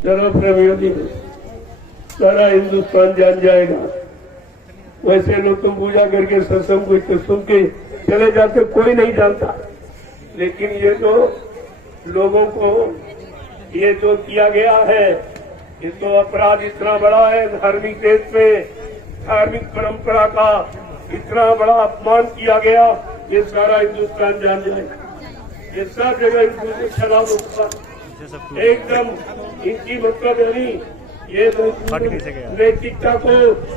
चलो प्रेमियों जी, सारा हिंदुस्तान जान जाएगा। वैसे लोग तुम पूजा करके सत्संग को सुन के चले जाते, कोई नहीं जानता। लेकिन ये जो लोगों को ये जो किया गया है, ये तो अपराध इतना बड़ा है। धार्मिक देश में धार्मिक परंपरा का इतना बड़ा अपमान किया गया, ये सारा हिंदुस्तान जान जाएगा। ये सब जगह इनको खिलाफ होगा एकदम। इनकी मतलब यानी ये नैतिकता को,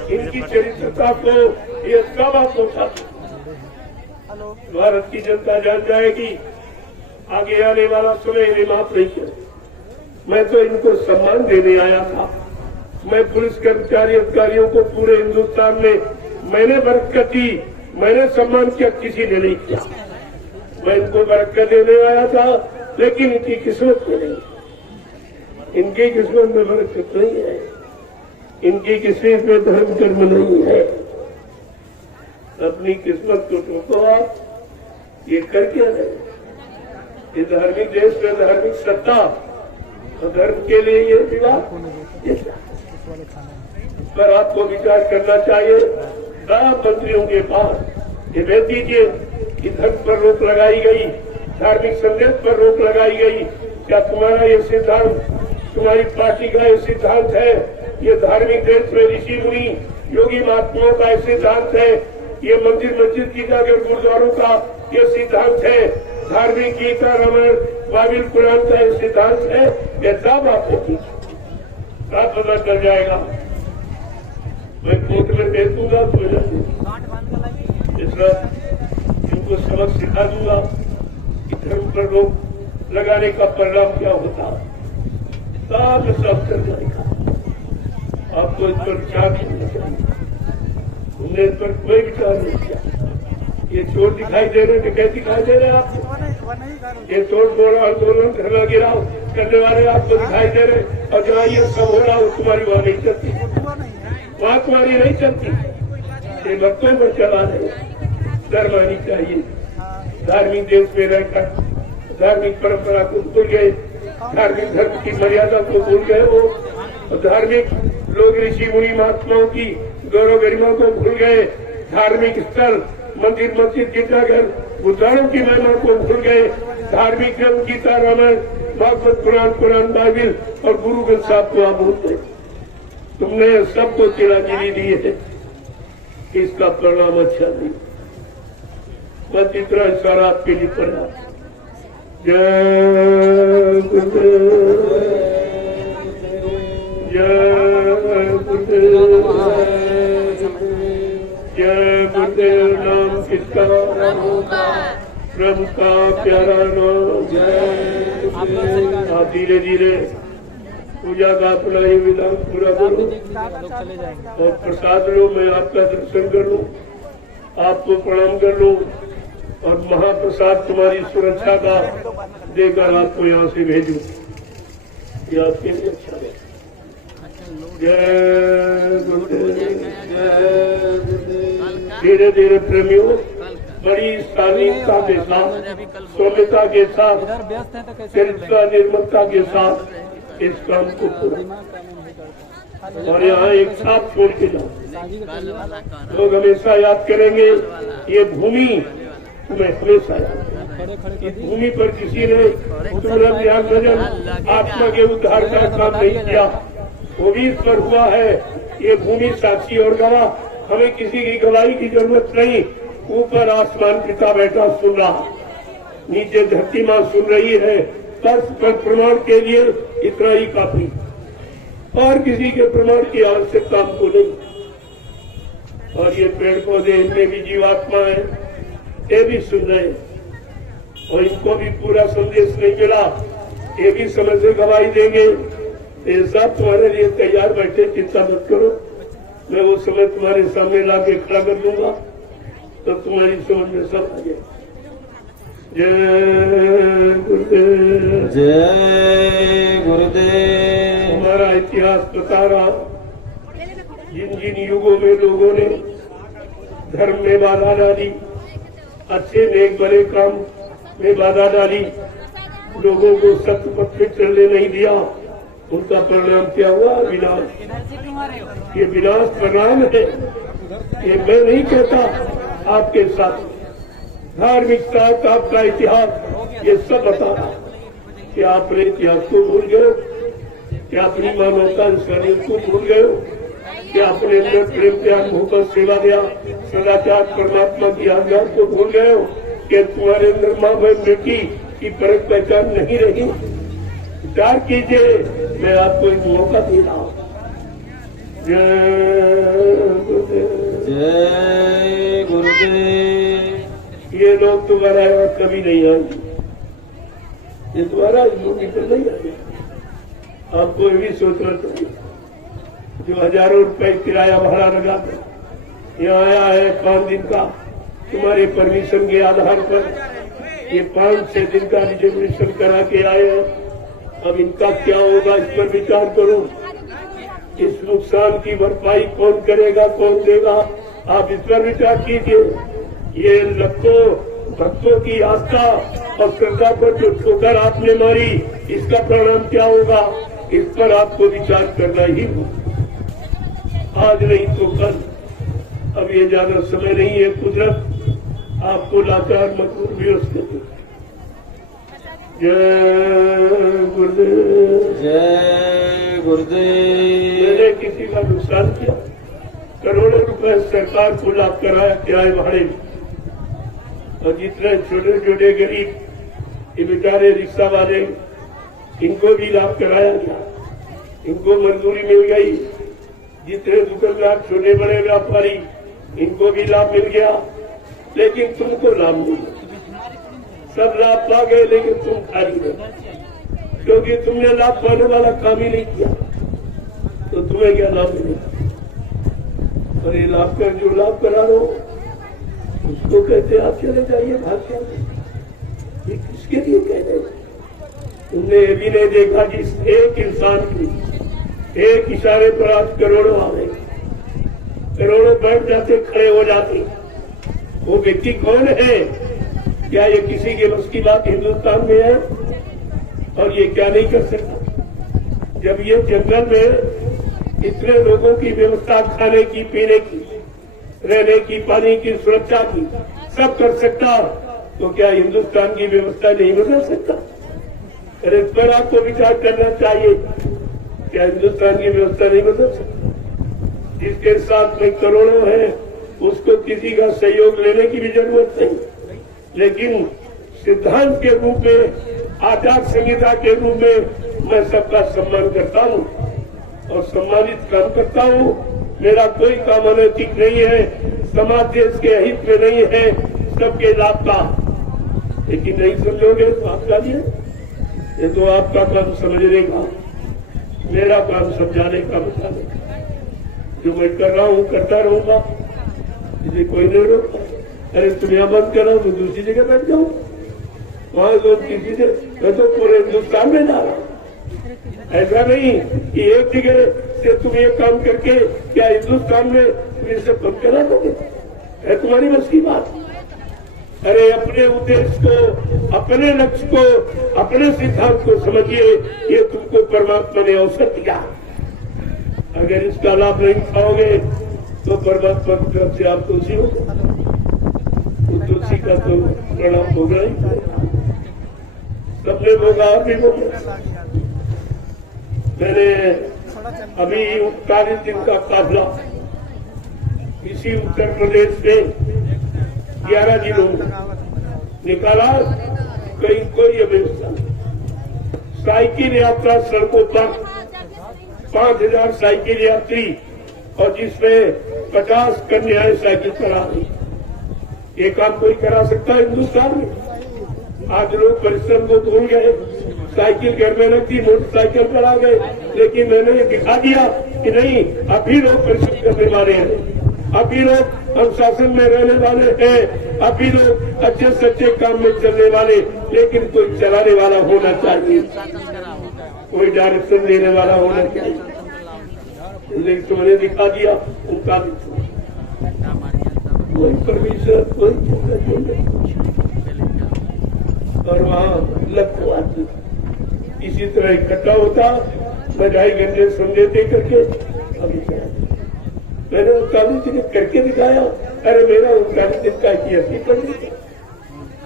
इनकी चरित्रता को, ये सब आप होता भारत की जनता जान जाएगी। आगे आने वाला समय इन्हें माफ नहीं किया। मैं तो इनको सम्मान देने आया था। मैं पुलिस कर्मचारी अधिकारियों को पूरे हिंदुस्तान में मैंने बरकत दी, मैंने सम्मान किया, किसी ने नहीं किया। मैं इनको बरकत देने आया था, लेकिन इनकी किस्मत में नहीं, इनकी किस्मत में बरकत नहीं है, इनकी किस्मत में धर्म कर्म नहीं है। अपनी किस्मत को टोको आप, ये कर क्या रहे? ये धार्मिक देश में धार्मिक सत्ता और धर्म के लिए ये विवाद पर आपको विचार करना चाहिए। सब मंत्रियों के पास ये भेज दीजिए कि धर्म पर रोक लगाई गई, धार्मिक संदेश पर रोक लगाई गई। क्या तुम्हारा ये सिद्धांत, तुम्हारी पार्टी का ये सिद्धांत है? ये धार्मिक देश में ऋषि मुनि योगी महात्माओं का ये सिद्धांत है? ये मंदिर मस्जिद की जाकर गुरुद्वारों का ये सिद्धांत है? धार्मिक गीता रामायण बाइबिल कुरान का ये सिद्धांत है? ये सब आपको सब पता चल जाएगा। मैं कोर्ट में भेज दूंगा, इनको सबक सिखा दूंगा कि धर्म पर रोक लगाने का परिणाम क्या होता। सब चल जाएगा। आपको इस पर विचार नहीं चाहिए। हमने इस पर कोई विचार नहीं किया। ये चोर दिखाई दे रहे, डकैत दिखाई दे रहे आपको, ये तोड़ फोड़ आंदोलन धरना गिराव करने वाले आपको दिखाई दे रहे, और जहाँ ये सब हो रहा हो तुम्हारी वहां नहीं चलती, वहां तुम्हारी नहीं चलती। ये भक्तों पर चला रहे। धर्म आनी चाहिए। धार्मिक देश में रहकर धार्मिक परंपरा को भूल गए, धार्मिक धर्म की मर्यादा को भूल गए वो, और धार्मिक लोग ऋषि मुनि महात्माओं की गौरव गरिमा को भूल गए। धार्मिक स्थल मंदिर मस्जिद गिरजाघर बुद्धाओं की महिमा को भूल गए। धार्मिक ग्रंथ गीता रामायण भागवत कुरान बाइबिल और गुरु ग्रंथ साहब को आप भूलते। तुमने सबको चिरागिरी दी है, इसका परिणाम अच्छा नहीं। बस इतना इशारा आपके लिए पड़ा। जय गुरुदेव, जय गुरुदेव, जय गुरुदेव। नाम किसका? प्रभु का प्यारा नाम। धीरे धीरे पूजा का अपना ही विधान पूरा करो और प्रसाद लो। मैं आपका दर्शन कर लूं, आपको प्रणाम कर लूं और महाप्रसाद तुम्हारी सुरक्षा का देकर आपको यहाँ से भेजूं। ये आपके लिए अच्छा है। जय गुरुदेव, जय गुरुदेव। धीरे धीरे प्रेमियों, बड़ी शालीनता के साथ, सौम्यता के साथ, चरित्र निर्मलता के साथ इस काम को पूरा और यहाँ एक साथ छोड़ के जाओ। लोग हमेशा याद करेंगे ये भूमि, तुम्हें हमेशा याद। इस भूमि पर किसी ने तुम्हारा ध्यान भजन आत्मा के उद्धार का काम नहीं किया, वो भी इस पर हुआ है। ये भूमि साक्षी और गवाह, हमें किसी की गवाही की जरूरत नहीं। ऊपर आसमान पिता बैठा सुन रहा, नीचे धरती माँ सुन रही है। बस पर प्रमाण के लिए इतना ही काफी, और किसी के प्रमाण की आवश्यकता हमको नहीं। और ये पेड़ पौधे, इनमें भी जीवात्मा है, ये भी सुन रहे और इनको भी पूरा संदेश नहीं मिला, ये भी समय से गवाही देंगे। ये सब तुम्हारे लिए तैयार बैठे, चिंता मत करो। मैं वो समय तुम्हारे सामने ला के खड़ा कर दूंगा, तो तुम्हारी समझ में सब आ जाए। जय गुरुदेव, जय गुरुदेव। हमारा इतिहास बता रहा, जिन जिन युगों में लोगों ने धर्म में बाधा डाली, अच्छे नेक भले काम में बाधा डाली, लोगों को सत्य पथ पे चलने नहीं दिया, उनका परिणाम क्या हुआ? विनाश। ये विनाश परिणाम है, ये मैं नहीं कहता आपके साथ। धार्मिकता का आपका इतिहास ये सब बता रहा कि आपने इतिहास को भूल गए, कि अपनी मानवता इंसानियत को भूल गए, कि अपने अंदर प्रेम त्याग मोहब्बत सेवा दिया सदाचार परमात्मा की आज्ञा को भूल गए हो, कि तुम्हारे अंदर माँ बहन बेटी की फर्क पहचान नहीं रही। विचार कीजिए, मैं आपको एक मौका दे रहा हूँ। जय गुरुदेव। जय गुरुदेव। ये लोग तुम्हारा यहाँ कभी नहीं आएंगे, ये तुम्हारा यूनिटी पर नहीं आएंगे। आपको ये भी सोचना चाहिए, जो हजारों रुपए किराया भाड़ा लगा कर यहाँ आया है 5 दिन का, तुम्हारे परमिशन के आधार पर ये 5-6 दिन का रिजर्वेशन करा के आए हैं। अब इनका क्या होगा, इस पर विचार करो। इस नुकसान की भरपाई कौन करेगा, कौन देगा, आप इस पर विचार कीजिए। ये लाखों भक्तों की आस्था और श्रद्धा पर जो ठोकर आपने मारी, इसका परिणाम क्या होगा, इस पर आपको विचार करना ही होगा। आज नहीं तो कल, अब ये ज्यादा समय नहीं है। कुदरत आपको लाचार मजबूर भी उसके। जय गुरुदेव। जय गुरुदेव। मैंने किसी का नुकसान किया, करोड़ों रुपए सरकार को लाभ कराया किराए भाड़े में, और जितने छोटे छोटे गरीब ये बेचारे रिक्शा वाले, इनको भी लाभ कराया गया, इनको मंजूरी मिल गई। जितने दुकानदार छोटे बड़े व्यापारी, इनको भी लाभ मिल गया, लेकिन तुमको लाभ नहीं मिला। सब लाभ पा गए, लेकिन तुम खाली रहे, क्योंकि तुमने लाभ पाने वाला काम ही नहीं किया, तो तुम्हें क्या लाभ मिलेगा। और ये लाभ कर जो लाभ करा लो, उसको कहते आप चले जाइए भाग जाइए। ये किसके लिए कह रहे? तुमने ये भी नहीं देखा कि एक इंसान की एक इशारे पर आज करोड़ों आ गए, करोड़ों बैठ जाते, खड़े हो जाते। वो व्यक्ति कौन है? क्या ये किसी के बस की बात हिंदुस्तान में है? और ये क्या नहीं कर सकता? जब ये जंगल में इतने लोगों की व्यवस्था, खाने की, पीने की, रहने की, पानी की, सुरक्षा की सब कर सकता, तो क्या हिंदुस्तान की व्यवस्था नहीं बदल सकता? अरे इस पर आपको विचार करना चाहिए। क्या हिंदुस्तान की व्यवस्था नहीं बदल सकती? जिसके साथ में करोड़ों है, उसको किसी का सहयोग लेने की भी जरूरत नहीं। लेकिन सिद्धांत के रूप में, आचार संहिता के रूप में मैं सबका सम्मान करता हूँ और सम्मानित काम करता हूँ। मेरा कोई काम अनैतिक नहीं है, समाज देश के हित में नहीं है, सबके लाभ का। लेकिन नहीं समझोगे तो आपका लिए, ये तो आपका काम समझने का, मेरा काम समझाने का, बताने का। जो मैं कर रहा हूँ करता रहूंगा, इसे कोई नहीं रोकता। अरे तुम यहाँ बंद करो तो दूसरी जगह बैठ जाओ, वहां तो किसी से, मैं तो पूरे हिंदुस्तान में जा रहा हूँ। ऐसा नहीं कि एक जगह से तुम ये काम करके क्या हिंदुस्तान में तुम ये सब बंद करा दोगे? है तुम्हारी बस की बात? अरे अपने उद्देश्य को, अपने लक्ष्य को, अपने सिद्धांत को समझिए। ये तुमको परमात्मा ने अवसर दिया, अगर इसका लाभ नहीं उठाओगे तो परमात्मा की तरफ से आप तुलसी हो, तुलसी का तो प्रणाम होगा ही, सबने होगा, आप भी होगा। मैंने अभी 40 दिन का काफिला इसी उत्तर प्रदेश से 11 जिलों निकाला। कहीं कोई व्यवस्था, साइकिल यात्रा सड़कों पर 5000 साइकिल यात्री, और जिसमें 50 कन्याएं साइकिल चला रही। ये काम कोई करा सकता है हिंदुस्तान में? आज लोग परिश्रम को भूल गए, साइकिल घर में रखी, मोटरसाइकिल पर आ गए। लेकिन मैंने ये दिखा दिया कि नहीं, अभी लोग परिश्रम करने वाले हैं, अभी लोग अनुशासन में रहने वाले हैं, अभी लोग अच्छे से अच्छे काम में चलने वाले। लेकिन कोई चलाने वाला होना चाहिए, कोई डायरेक्शन देने वाला होना चाहिए। लेकिन तुमने दिखा दिया, उनका कोई परमिशन, कोई और वहाँ लाखों आदमी इसी तरह इकट्ठा होता बधाई गंजे सुनने दे करके अभी चला। मैंने 39 दिन करके दिखाया। अरे मेरा 39 दिन का ऐसी कर दी।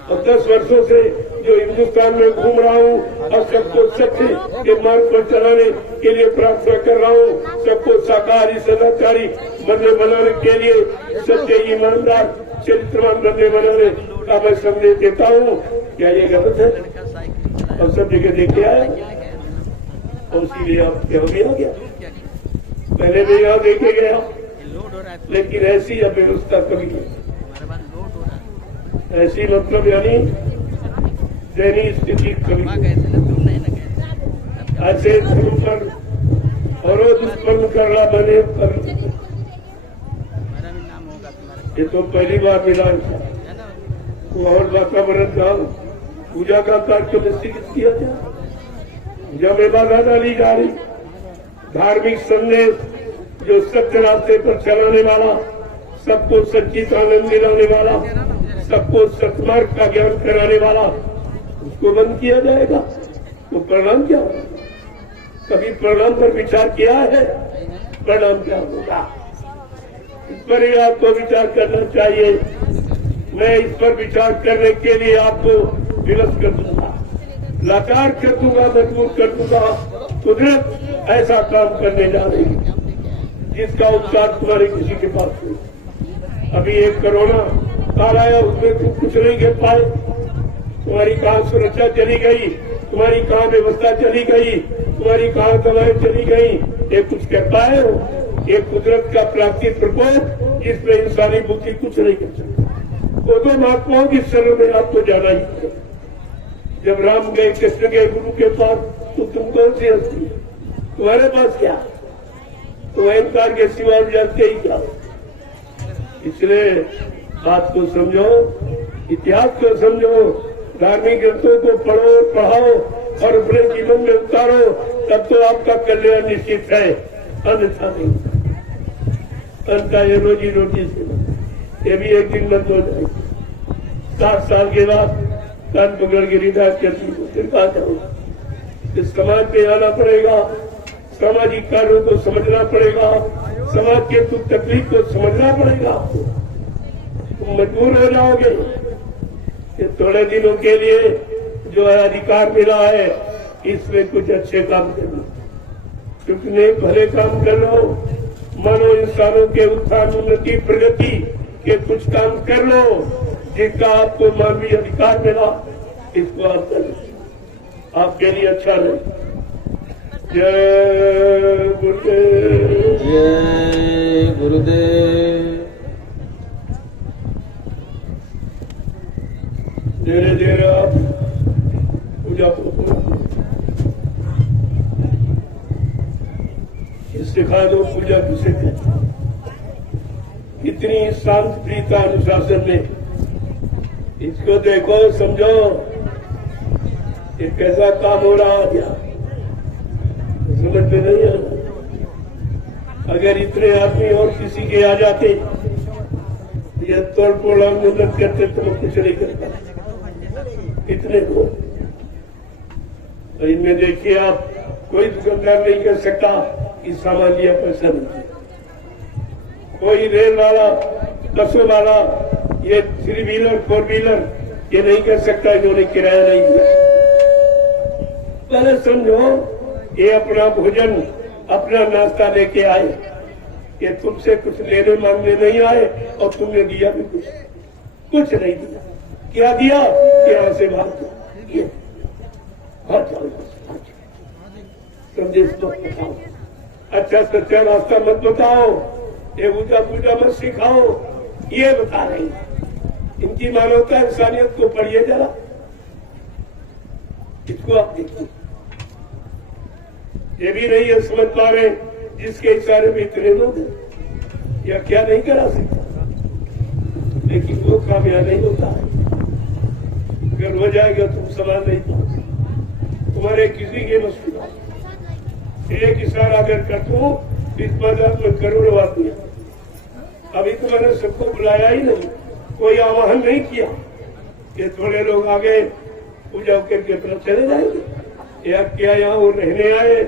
और 10 वर्षों से जो हिंदुस्तान में घूम रहा हूँ और सबको सत्य के मार्ग पर चलाने के लिए प्रार्थना कर रहा हूँ, सबको शाकाहारी सदाचारी बनाने के लिए, सत्य ईमानदार चरित्रवान बनाने का मैं संदेश देता हूँ। क्या ये गलत है? और सब जगह देखे आए और इसीलिए आप क्या भी आ गया। पहले भी यहाँ देखे गया, लेकिन ऐसी अव्यवस्था कभी नहीं। ऐसी मतलब यानी दैनीय स्थिति कभी ऐसे धर्म पर और दुष्कर्म कर रहा बने कभी। ये तो पहली बार मिला और वातावरण का पूजा का कार्यक्रम स्थगित किया जाए। जब इबादत डाली जा रही, धार्मिक संदेश जो सत्य रास्ते पर चलाने वाला, सबको सच्चित आनंद दिलाने वाला, सबको सत्मार्ग का ज्ञान कराने वाला, उसको बंद किया जाएगा तो परिणाम क्या होगा? कभी परिणाम पर विचार किया है? परिणाम क्या होगा इस पर ही आपको विचार करना चाहिए। मैं इस पर विचार करने के लिए आपको विवश कर दूंगा, लाचार कर दूंगा, मजबूर कर दूंगा। कुदरत ऐसा काम करने जा रही है जिसका उपचार तुम्हारे किसी के पास नहीं। अभी एक कोरोना काल आया, उसमें तुम कुछ नहीं कर पाए। तुम्हारी कहाँ सुरक्षा चली गई, तुम्हारी कहाँ व्यवस्था चली गई, तुम्हारी कहाँ दवाएं चली गई, ये कुछ कर पाए हो? ये कुदरत का प्राकृतिक प्रकोप जिसमें इंसानी बुद्धि कुछ नहीं कर सकती। वो तो महात्माओं की शरण में आपको जाना ही है। जब राम गए, कृष्ण गए गुरु के पास, तो तुम कौन सी हस्ती? तुम्हारे पास क्या? तो अहंकार के सिवा जानते ही क्या? इसलिए बात को समझो, इतिहास को समझो, धार्मिक ग्रंथों को पढ़ो, पढ़ाओ और अपने जीवन में उतारो, तब तो आपका कल्याण निश्चित है, अन्यथा नहीं। अन्यथा ये रोजी रोटी से ये भी एक दिन बंद हो जाएगी। 7 साल के बाद कान पकड़ के रिदायत करती हो, फिर कहा जाऊंगा। इस समाज पे आना पड़ेगा, सामाजिक कार्यों को समझना पड़ेगा, समाज के दुख तकलीफ को समझना पड़ेगा। आपको तुम मजबूर हो जाओगे कि थोड़े दिनों के लिए जो है अधिकार मिला है, इसमें कुछ अच्छे काम करना, क्योंकि नहीं भले काम कर लो, मानो इंसानों के उत्थान, उन्नति, प्रगति के कुछ काम कर लो जिसका आपको मानवीय अधिकार मिला, इसको आप कर लो, आपके लिए अच्छा नहीं। जय गुरुदेव, जय गुरुदेव। धीरे धीरे आप पूजा को सिखा दो। पूजा किसे कहते? इतनी शांत प्रीता अनुशासन में, इसको देखो, समझो ये कैसा काम हो रहा है, समझ में नहीं आ रहा। अगर इतने आदमी और किसी के आ जाते, ये तोड़ फोड़ आंदोलन करते तो कुछ नहीं करता। इतने लोग, इनमें देखिए आप, कोई दुकानदार नहीं कर सकता कि सामान लिया पैसा नहीं। कोई रेल वाला, बसों वाला, ये 3 व्हीलर 4 व्हीलर ये नहीं कर सकता, इन्होंने किराया नहीं दिया। पहले समझो, ये अपना भोजन, अपना नाश्ता लेके आए, ये तुमसे कुछ लेने मांगने नहीं आए और तुमने दिया भी कुछ नहीं दिया। क्या दिया? यहाँ से भाग दो, ये संदेश तो बताओ, अच्छा सच्चा रास्ता मत बताओ, ये पूजा पूजा मत सिखाओ, ये बता रही। इनकी मानवता इंसानियत को पढ़िए जरा, इसको आप देखिए। ये भी नहीं है समझ पा रहे जिसके इशारे में इतने लोग हैं, या क्या नहीं करा सकता, लेकिन वो कामयाब नहीं होता है। अगर हो जाएगा तुम सवाल नहीं पाओगे, तुम्हारे किसी के मसला एक इशारा अगर कर दो, इस मैदान में करोड़ों आदमी। अभी तो मैंने सबको बुलाया ही नहीं, कोई आह्वान नहीं किया, ये थोड़े लोग आगे पूजा करके अपना चले जाएंगे, या क्या यहाँ वो रहने आए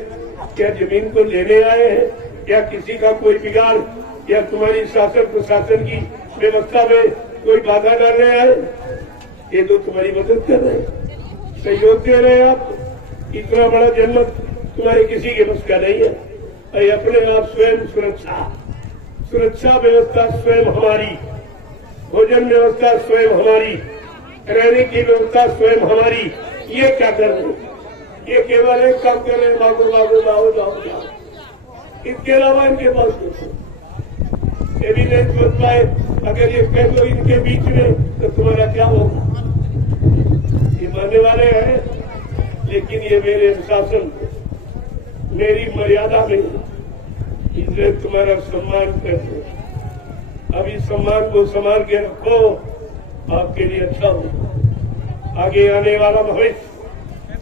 क्या जमीन को लेने आए हैं, या किसी का कोई बिगाड़, या तुम्हारी शासन प्रशासन की व्यवस्था में कोई बाधा डालने आए? ये तो तुम्हारी मदद कर रहे हैं, सहयोग दे रहे हैं आप। इतना बड़ा जन्म तुम्हारे किसी के बस का नहीं है। और अपने आप स्वयं सुरक्षा व्यवस्था स्वयं हमारी, भोजन व्यवस्था स्वयं हमारी, रहने की व्यवस्था स्वयं हमारी। ये क्या कर रहे हैं? ये केवल एक काम कर रहे हैं, भागो भागो जाओ जाओ जाओ। इसके अलावा इनके पास कुछ ये भी नहीं सोच पाए। अगर ये कह दो इनके बीच में तो तुम्हारा क्या होगा? ये मानने वाले हैं, लेकिन ये मेरे अनुशासन, मेरी मर्यादा में, इसलिए तुम्हारा सम्मान करते। अब इस सम्मान को संभाल के रखो, आपके लिए अच्छा हो। आगे आने वाला भविष्य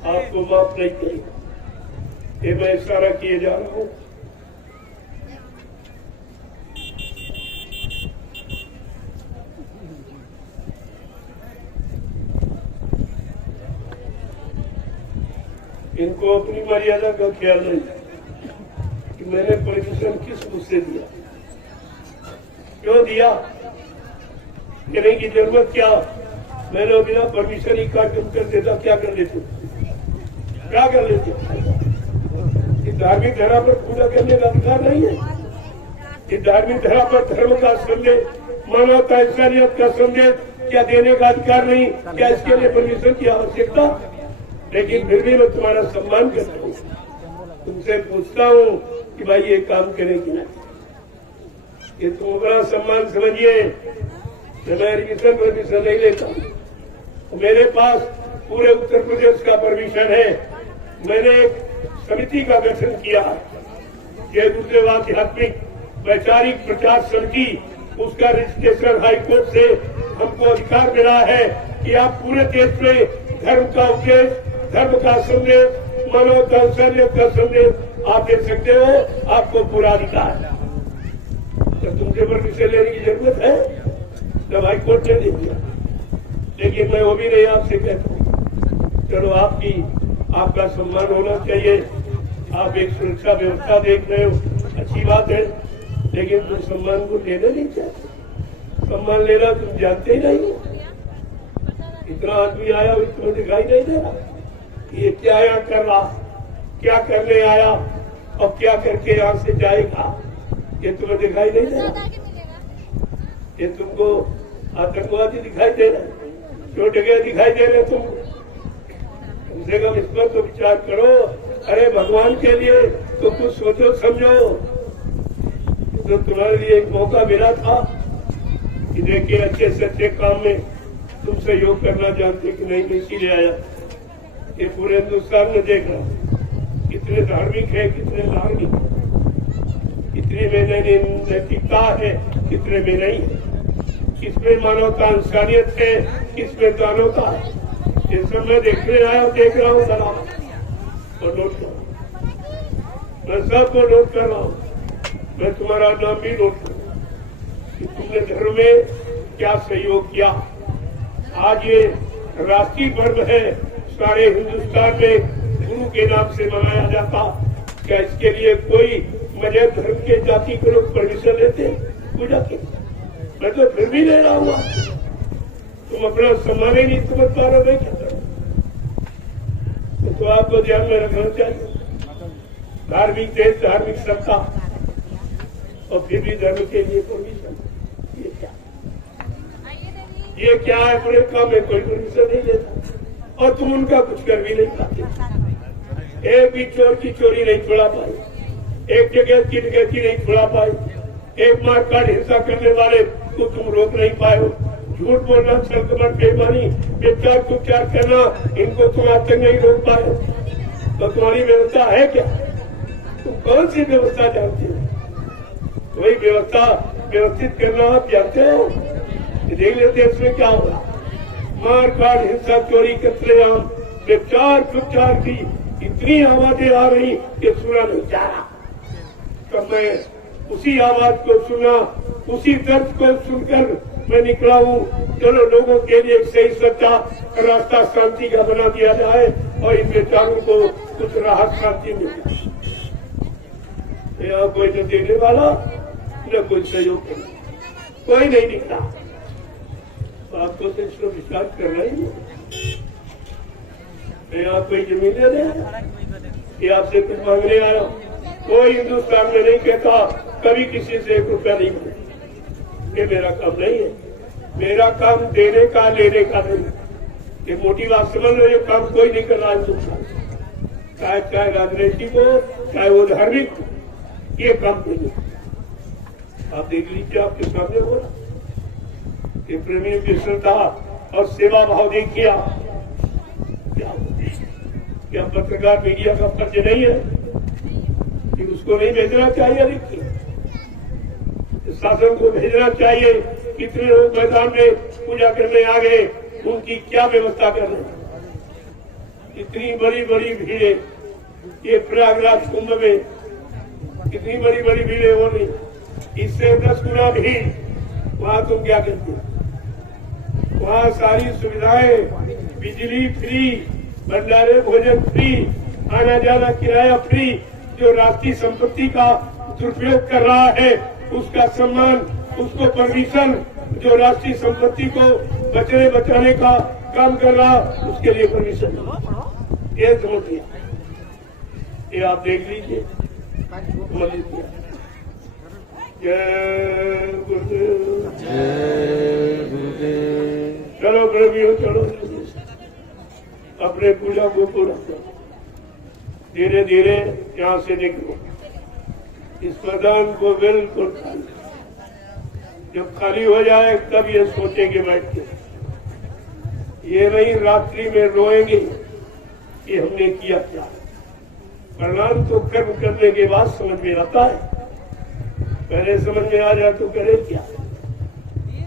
आपको माफ नहीं करेगा। ये मैं इशारा किए जा रहा हूँ। इनको अपनी मर्यादा का ख्याल नहीं कि मैंने परमिशन किस मुझसे दिया, क्यों दिया, कहने की जरूरत क्या? मैंने बिना परमिशन ही कार्यक्रम कर देता, क्या कर लेते, क्या कर लेते? इस धार्मिक धरा पर पूजा करने का अधिकार नहीं है। इस धार्मिक धरा पर धर्म का संदेश, मानवता, इंसानियत का संदेश क्या देने का अधिकार नहीं? क्या इसके लिए परमिशन की आवश्यकता? लेकिन फिर भी मैं तुम्हारा सम्मान करता हूँ, तुमसे पूछता हूँ कि भाई ये काम करे कि नहीं। ये तुम बड़ा सम्मान समझिए। मैं परमिशन नहीं लेता हूँ। मेरे पास पूरे उत्तर प्रदेश का परमिशन है। मैंने एक समिति का गठन किया, ये गुरुदेव आध्यात्मिक वैचारिक प्रचार समिति, उसका रजिस्ट्रेशन हाईकोर्ट से हमको अधिकार मिला है कि आप पूरे देश में धर्म का उपदेश, धर्म का संदेश, मानवता, इंसानियत का संदेश आप दे सकते हो। आपको पूरा अधिकार है। तो तुमसे परमिशन लेने की जरूरत है? जब हाईकोर्ट ने दे दिया, लेकिन मैं वो भी नहीं आपसे कहता हूँ। चलो आपका सम्मान होना चाहिए। आप एक सुरक्षा व्यवस्था देख रहे हो, अच्छी बात है, लेकिन तुम सम्मान को लेना नहीं चाहते। सम्मान लेना तुम जानते ही नहीं हो। इतना आदमी आया, तुम्हें दिखाई नहीं दे रहा ये क्या यहाँ कर रहा, क्या करने आया और क्या करके यहाँ से जाएगा, ये तुम्हें दिखाई नहीं दे रहा। ये तुमको आतंकवादी दिखाई दे रहे, छोटे गए दिखाई दे रहे। तुम कम से कम इस पर तो विचार करो। अरे भगवान के लिए तो कुछ सोचो समझो। तो तुम्हारे लिए एक मौका मिला था कि देखिए अच्छे से अच्छे काम में तुम सहयोग करना जानते कि नहीं, इसीलिए आया। ये पूरे हिंदुस्तान में देख रहा कितने धार्मिक है, कितने धार्मिक, कितने में नैतिकता है, कितने में नहीं है, किसमें मानवता इंसानियत है, किसमें दानवता है। ये सब मैं देखने आया, देख रहा हूँ बराबर और नोट कर रहा हूँ। मैं सबको नोट कर रहा हूँ। मैं तुम्हारा नाम भी नोट कर रहा हूँ कि तुमने धर्म में क्या सहयोग किया। आज ये राष्ट्रीय पर्व है, सारे हिंदुस्तान में गुरु के नाम से मनाया जाता। क्या इसके लिए कोई मजहब धर्म के जाति के लोग परमिशन लेते पूजा के? मैं तो फिर भी ले रहा हूँ। तुम अपना सम्मान ही नहीं समझ पा रहे हो क्या? तो आपको ध्यान में रखना चाहिए। धार्मिक देश, धार्मिक सत्ता, और फिर भी धर्म के लिए परमिशन, ये क्या है? पूरे काम में कोई परमिशन नहीं लेता और तुम उनका कुछ कर भी नहीं पाते। एक भी चोर की चोरी नहीं छुड़ा पाए, एक जगह की डकैती नहीं छुड़ा पाए, एक मारकाट हिंसा करने वाले को तुम रोक नहीं पाए हो। झूठ बोलना, छलकपट, बेईमानी, बेचार कुचार करना, इनको तुम आज तक नहीं रोक पाए। तो तुम्हारी व्यवस्था है क्या? तुम कौन सी व्यवस्था जानते हो? वही व्यवस्था व्यवस्थित करना आप जानते हो? देख लेते इसमें क्या होगा। मारकाट, हिंसा, चोरी, कत्लेआम, बेचार कुचार की इतनी आवाजें आ रही कि सुना नहीं जा रहा। तब मैं उसी आवाज को सुना, उसी दर्द को सुनकर मैं निकला हूँ। चलो लोगों के लिए एक सही सच्चा रास्ता शांति का बना दिया जाए और इन बेचारों को कुछ राहत शांति मिले। यहाँ कोई न देने वाला न कोई सहयोग करना, कोई नहीं दिखता। आपको तो इसको विश्वास कर रही है। मैं यहाँ कोई जमीन ले रहे ये आपसे कुछ मांगने आया। कोई हिंदुस्तान में नहीं कहता कभी किसी से 1 रुपया नहीं मांगे। ये मेरा काम नहीं है। मेरा काम देने का, लेने का नहीं। ये मोटी बात समझ लो, ये काम कोई नहीं कर रहा हिंदुस्तान, चाहे राजनीतिक हो, चाहे वो धार्मिक, ये काम कोई नहीं। आप देख लीजिए, आपके सामने हो रहा ये प्रेमियों की श्रद्धा और सेवा भाव देखिए। क्या पत्रकार मीडिया का फर्ज नहीं है कि उसको नहीं भेजना चाहिए? देखिए, शासन को भेजना चाहिए। कितने लोग मैदान में पूजा करने आ गए, उनकी क्या व्यवस्था कर रहे हैं? इतनी बड़ी बड़ी भीड़ें, ये प्रयागराज कुंभ में कितनी बड़ी बड़ी भीड़ें हो रही, इससे 10 गुना भीड़। वहां तुम क्या करते हो? वहाँ सारी सुविधाएं, बिजली फ्री, भंडारे भोजन फ्री, आना जाना किराया फ्री। जो राष्ट्रीय संपत्ति का दुरुपयोग कर रहा है उसका सम्मान, उसको परमिशन, जो राष्ट्रीय संपत्ति को बचाने का काम कर रहा उसके लिए परमिशन, ये समझ लिया। ये आप देख लीजिए। जय गुरुदेव, जय गुरुदेव। चलो प्रेमियों, चलो अपने पूजा को पूरा करो। धीरे धीरे यहाँ से निकलो। इस मैदान को बिल्कुल खाली, जब खाली हो जाए तब ये सोचेंगे बैठ के, ये नहीं रात्रि में रोएंगे कि हमने किया क्या। परिणाम तो कर्म करने के बाद समझ में आता है। पहले समझ में आ जाए तो करे क्या?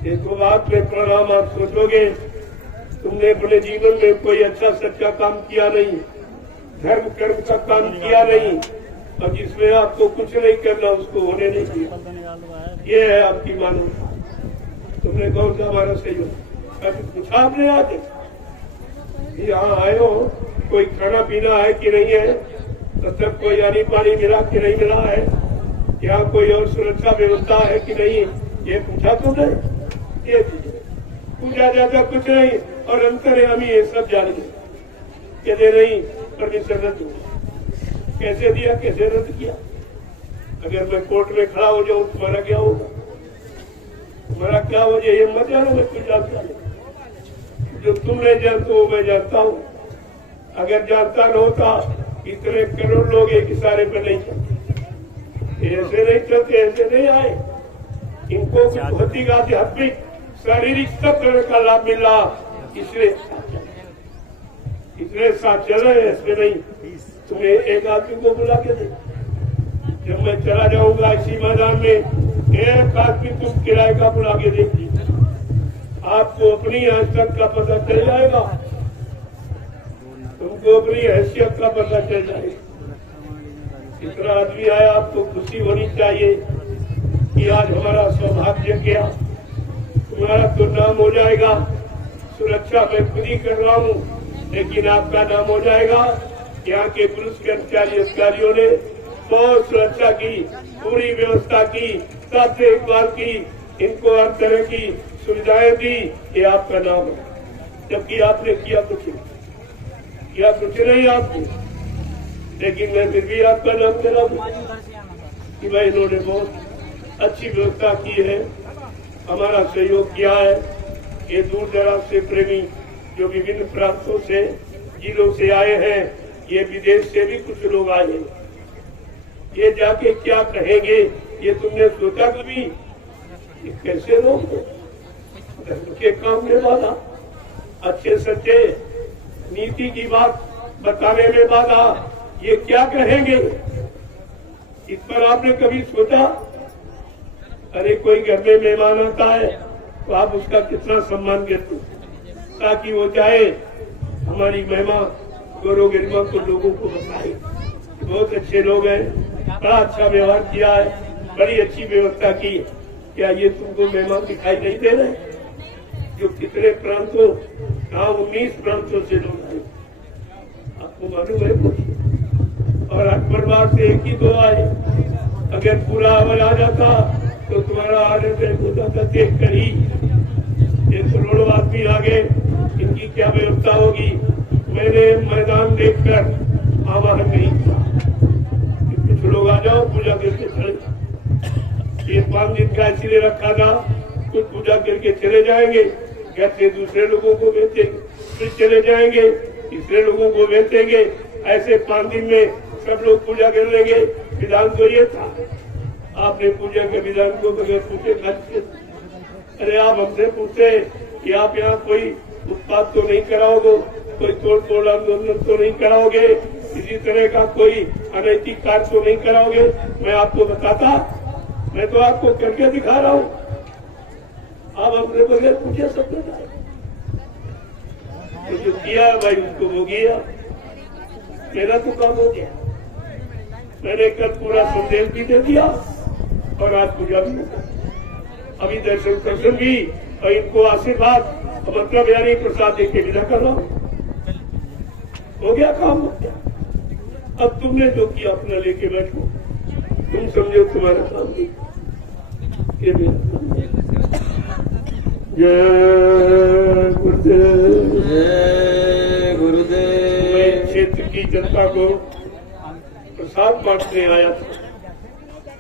देखो, बात में परिणाम आप सोचोगे तुमने अपने जीवन में कोई अच्छा सच्चा काम किया नहीं, धर्म कर्म का काम किया नहीं, और जिसमें आपको कुछ नहीं करना उसको होने नहीं दिया। ये है आपकी मानवता। तुमने कौन सा हमारा सहयोग कभी पूछा आपने? आके यहाँ आए हो, कोई खाना पीना है कि नहीं है, मतलब कोई यानी पानी मिला कि नहीं मिला है, यहाँ कोई और सुरक्षा व्यवस्था है कि नहीं, ये पूछा तुमने? ये पूछा जाता कुछ नहीं। और अंतर्यामी ये सब जानिए कहते नहीं परमिशन रद्द हुआ। कैसे दिया, कैसे रद्द किया? अगर मैं कोर्ट में खड़ा हो जाऊं तुम्हारा क्या होगा? तुम्हारा क्या हो जाए ये मत जानो, मैं कुछ जानता नहीं। जो तुम नहीं जानते वो मैं जानता हूँ। अगर जानता न होता इतने करोड़ लोग एक इशारे पर नहीं चलते, ऐसे नहीं चलते, ऐसे नहीं आए। इनको भौतिक आध्यात्मिक शारीरिक सब तरह का लाभ मिल रहा, इसलिए इतने साथ चल रहे हैं। इसमें नहीं तुम्हें एक आदमी को बुला के दे। जब मैं चला जाऊंगा इसी मैदान में, एक आदमी तुम किराए का बुला के देखिए, आपको अपनी हैसियत का पता चल जाएगा, तुमको अपनी हैसियत का पता चल जाएगा। इतना आदमी आया, आपको खुशी होनी चाहिए कि आज हमारा सौभाग्य क्या, तुम्हारा तो नाम हो जाएगा। सुरक्षा मैं खुद ही कर रहा हूँ, लेकिन आपका नाम हो जाएगा। यहाँ के पुलिस कर्मचारी अधिकारियों ने बहुत सुरक्षा की, पूरी व्यवस्था की, साथ देखभाल की, इनको हर तरह की सुविधाएं दी। ये आपका नाम है, जबकि आपने किया कुछ नहीं आपने, लेकिन मैं फिर भी आपका नाम कर रहा हूँ कि भाई इन्होंने बहुत अच्छी व्यवस्था की है, हमारा सहयोग किया है। ये दूर दराज से प्रेमी जो विभिन्न प्रांतों से, जिलों से आए हैं, ये विदेश से भी कुछ लोग आए हैं, ये जाके क्या कहेंगे ये तुमने सोचा कभी? ये कैसे लोग धर्म के काम में वाला, अच्छे सच्चे नीति की बात बताने में वाला, ये क्या कहेंगे? इस पर आपने कभी सोचा? अरे कोई घर में मेहमान आता है तो आप उसका कितना सम्मान करते, ताकि वो चाहे हमारी महिमा गौरव गरिमा को लोगों को बताए। बहुत अच्छे लोग हैं, बड़ा अच्छा व्यवहार किया है, बड़ी अच्छी व्यवस्था की। क्या ये तुमको मेहमान दिखाई नहीं दे रहे? जो कितने प्रांतों, 19 प्रांतों से लोग आए, आपको मालूम है कुछ? और हर परिवार से एक ही दो आए। अगर पूरा अमल आ जाता तो तुम्हारा आने तय होता था। देख कर ही 1 करोड़ आदमी आ गए, इनकी क्या व्यवस्था होगी। मैंने मैदान देखकर आवाहन नहीं किया, कुछ लोग आ जाओ पूजा करके चले जाओ। ये 5 दिन का इसलिए रखा था, कुछ पूजा करके चले जाएंगे, घर से दूसरे लोगों को बेचेंगे, फिर चले जाएंगे तीसरे लोगों को बेचेंगे। ऐसे 5 दिन में सब लोग पूजा कर लेंगे। विधान तो ये था, आपने पूजा के विधान को बगैर पूछे खाते। अरे आप हमसे पूछते कि आप यहाँ कोई उत्पाद तो नहीं कराओगे, कोई तोड़ आंदोलन तो नहीं कराओगे, किसी तरह का कोई अनैतिक कार्य तो नहीं कराओगे। मैं आपको बताता, मैं तो आपको करके दिखा रहा हूँ। आप हमसे बगैर पूछे सब बताए, तो जो किया भाई उसको वो किया, मेरा तो काम हो गया। मैंने कल पूरा संदेश भी दे दिया और आज पूजा भी हो गया। अभी दर्शन भी और इनको आशीर्वाद मतलब यानी प्रसाद दे के विदा कर रहा हूँ। हो गया काम, हो गया। अब तुमने जो किया अपना लेके बैठो, तुम समझो तुम्हारा काम नहीं, ये मेरा काम है। जय गुरुदेव, जय गुरुदेव। मैं क्षेत्र की जनता को प्रसाद बांटने आया था,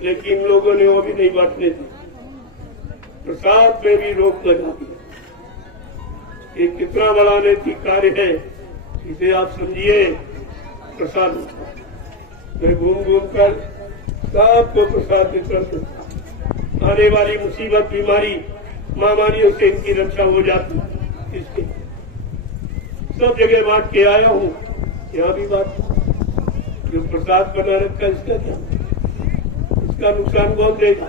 लेकिन लोगों ने वो भी नहीं बांटने दी। प्रसाद में भी रोक लगा दी। ये कितना बड़ा नैतिक कार्य है, इसे आप समझिए। प्रसाद मैं घूम घूम कर सबको प्रसाद वितरण करता। आने वाली मुसीबत, बीमारी, महामारियों से इनकी रक्षा हो जाती, इसके सब जगह बांट के आया हूँ। यहाँ भी बात, जो प्रसाद बना रखा इसका क्या, इसका नुकसान कौन देगा।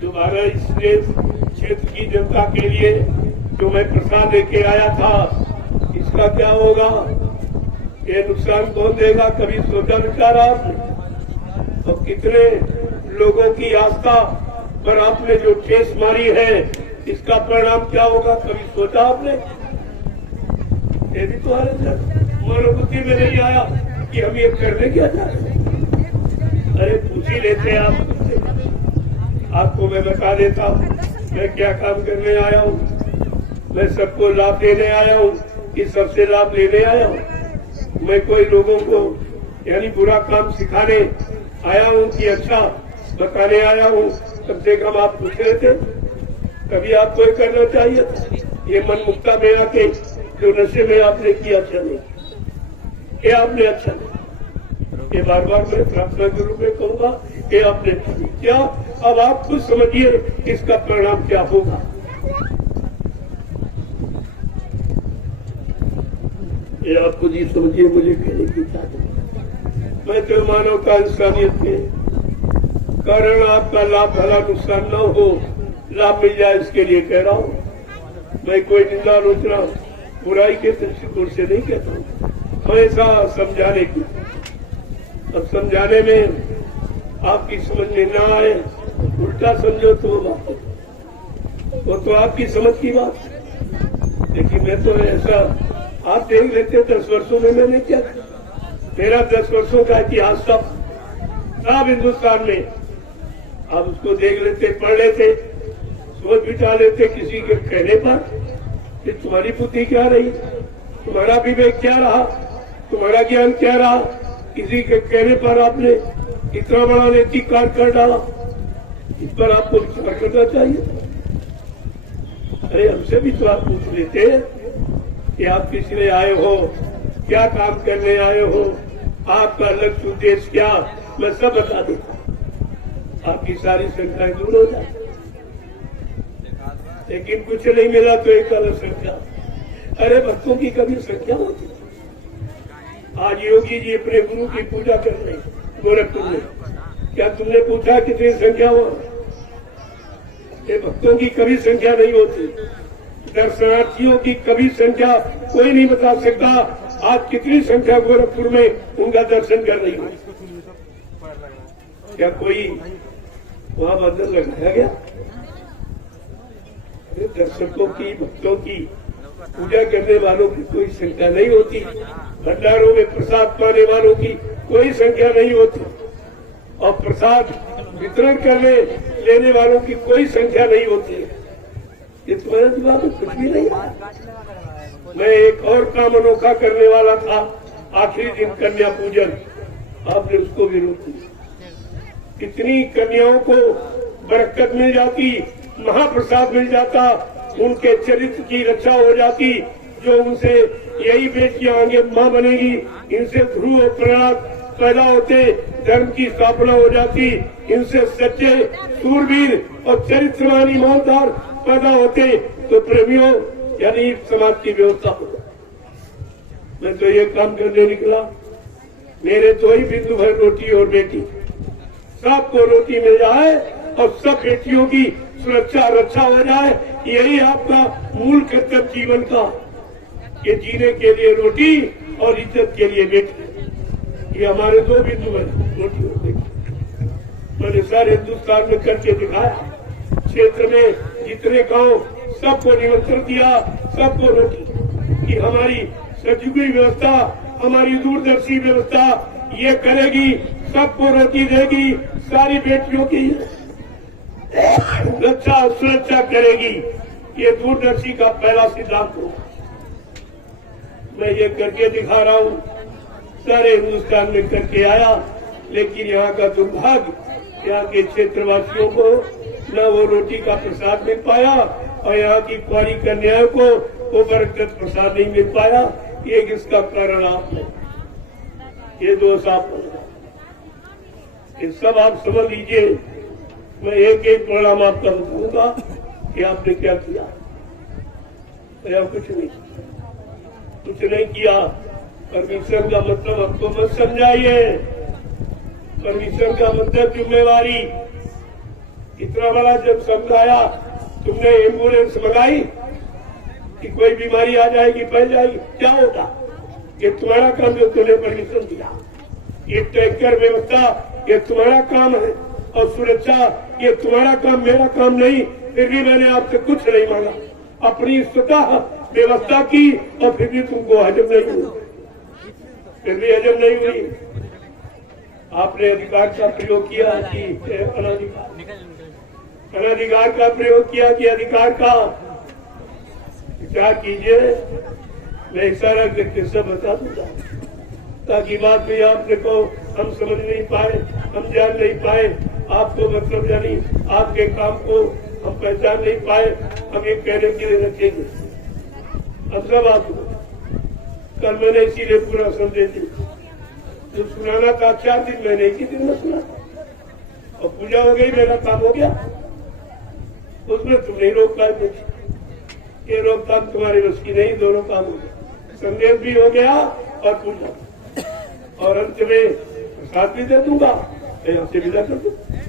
दोबारा इस क्षेत्र की जनता के लिए जो मैं प्रसाद लेके आया था, इसका क्या होगा, ये नुकसान कौन देगा। कभी सोचा विचारा आपने? और कितने लोगों की आस्था पर आपने जो ठेस मारी है, इसका परिणाम क्या होगा, कभी सोचा आपने? ये भी तो मनोबुद्धि में नहीं आया कि हम ये करने क्या जा रहे हैं। अरे पूछ ही लेते आप, आपको मैं बता देता मैं क्या काम करने आया हूँ। मैं सबको लाभ देने आया हूँ, कि सबसे लाभ लेने आया हूँ। मैं कोई लोगों को यानी बुरा काम सिखाने आया हूँ कि अच्छा बताने आया हूँ। कम से कम आप पूछ रहे थे, कभी आपको ये करना चाहिए था। ये मन मुक्ता में आके जो नशे में आपने किया, अच्छा नहीं, ये आपने अच्छा नहीं। ये बार बार मैं प्रार्थना के रूप में कहूंगा कि आपने क्या, अब आप खुद समझिए इसका परिणाम क्या होगा। ये आप खुद ही समझिए, मुझे कहने की ताकत। मैं तो मानवता इंसानियत के कारण आपका लाभ भला नुकसान न हो, लाभ मिल जाए इसके लिए कह रहा हूँ। मैं कोई निंदा आलोचना बुराई के दृष्टिकोण से नहीं कहता हूँ, हमेशा समझाने की। अब समझाने में आपकी समझ में न आए, उल्टा समझो तो वो तो आपकी समझ की बात है। लेकिन मैं तो ऐसा, आप देख लेते 10 वर्षों में मैंने क्या किया। मेरा 10 वर्षों का इतिहास सब हिंदुस्तान में, आप उसको देख लेते, पढ़ लेते, सोच बिठा लेते किसी के कहने पर कि तुम्हारी बुद्धि क्या रही, तुम्हारा विवेक क्या रहा, तुम्हारा ज्ञान क्या रहा। किसी के कहने पर आपने इतना बड़ा नैतिक कार्य कर डाला, इस पर आपको विचार करना चाहिए। अरे हमसे भी तो आप पूछ लेते कि आप किस लिए आए हो, क्या काम करने आए हो, आपका लक्ष्य उद्देश्य क्या, मैं सब बता देता, आपकी सारी शंकाएं दूर हो जाती। लेकिन कुछ नहीं मिला तो एक अलग संख्या। अरे भक्तों की कभी संख्या होती। आज योगी जी अपने गुरु की पूजा कर रहे गोरखपुर में, क्या तुमने पूछा कितनी संख्या हो? ये भक्तों की कभी संख्या नहीं होती, दर्शनार्थियों की कभी संख्या कोई नहीं बता सकता। आज कितनी संख्या गोरखपुर में उनका दर्शन कर रही हो? क्या कोई वहां बंधन लगाया गया? दर्शकों की, भक्तों की, पूजा करने वालों की कोई संख्या नहीं होती। भंडारों में प्रसाद पाने वालों की कोई संख्या नहीं होती और प्रसाद वितरण करने लेने वालों की कोई संख्या नहीं होती है। ये तुम्हारे दिमाग में कुछ भी नहीं है। मैं एक और काम अनोखा करने वाला था, आखिरी दिन कन्या पूजन, आपने उसको भी रोक दिया। कितनी कन्याओं को बरकत मिल जाती, महाप्रसाद मिल जाता, उनके चरित्र की रक्षा हो जाती, जो उनसे यही बेटियां आगे मां बनेगी, इनसे ध्रुव और प्रहलाद पैदा होते, धर्म की स्थापना हो जाती, इनसे सच्चे सूरवीर और चरित्रवान ईमानदार पैदा होते, तो प्रेमियों यानी समाज की व्यवस्था हो। मैं तो ये काम करने निकला, मेरे दो ही बिंदु भर रोटी और बेटी, सबको रोटी मिल जाए और सब बेटियों की सुरक्षा रक्षा हो जाए, यही आपका मूल कर्तव्य जीवन का, ये जीने के लिए रोटी और इज्जत के लिए बेटी, ये हमारे दो बिंदु है, रोटी और बेटी। मैंने सारे हिंदुस्तान में करके दिखाया, क्षेत्र में जितने गांव सबको निमंत्रण दिया, सबको रोटी कि हमारी सचुगी व्यवस्था, हमारी दूरदर्शी व्यवस्था ये करेगी, सबको रोटी देगी, सारी बेटियों की रक्षा सुरक्षा करेगी, ये दूरदर्शी का पहला सिद्धांत होगा। मैं ये करके दिखा रहा हूँ, सारे हिंदुस्तान में करके आया, लेकिन यहाँ का दुर्भाग्य, यहाँ के क्षेत्रवासियों को न वो रोटी का प्रसाद मिल पाया और यहाँ की कुंवारी कन्याओं को वो बरकत प्रसाद नहीं मिल पाया। ये किसका कारण आप है, ये दोष आप ये सब आप समझ लीजिए। मैं एक एक परिणाम आपका बताऊंगा कि आपने क्या किया या कुछ नहीं किया। परमिशन का मतलब आपको मत समझाइए, परमिशन का मतलब जिम्मेवारी। इतना बड़ा जब समझाया, तुमने एम्बुलेंस मंगाई कि कोई बीमारी आ जाएगी, फैल जाएगी, क्या होगा? ये तुम्हारा काम जो तुमने परमिशन दिया, ये टैंकर व्यवस्था ये तुम्हारा काम है और सुरक्षा ये तुम्हारा काम, मेरा काम नहीं। फिर भी मैंने आपसे कुछ नहीं मांगा, अपनी स्वतः व्यवस्था की और फिर भी तुमको हजम नहीं हुई, फिर भी हजम नहीं हुई। आपने अधिकार का प्रयोग किया कि अनाधिकार का प्रयोग किया कि अधिकार का? विचार कीजिए, मैं इशारा करके सब बता दूंगा ताकि बाद में आपने को हम समझ नहीं पाए, हम जान नहीं पाए, आपको मतलब जानी आपके काम को हम पहचान नहीं पाए, हम ये कहने के लिए रखेंगे। अब सब आपको कल मैंने इसीलिए पूरा संदेश दिया, जो सुनाना था 4 दिन मैंने एक ही दिन में सुना और पूजा हो गई, मेरा काम हो गया, उसमें तुम नहीं रोक पाए। ये रोकथाम तुम्हारे बस की नहीं, दोनों काम हो गया, संदेश भी हो गया और पूजा, और अंत में प्रसाद भी दे दूंगा, यहाँ से विदा कर दूंगा,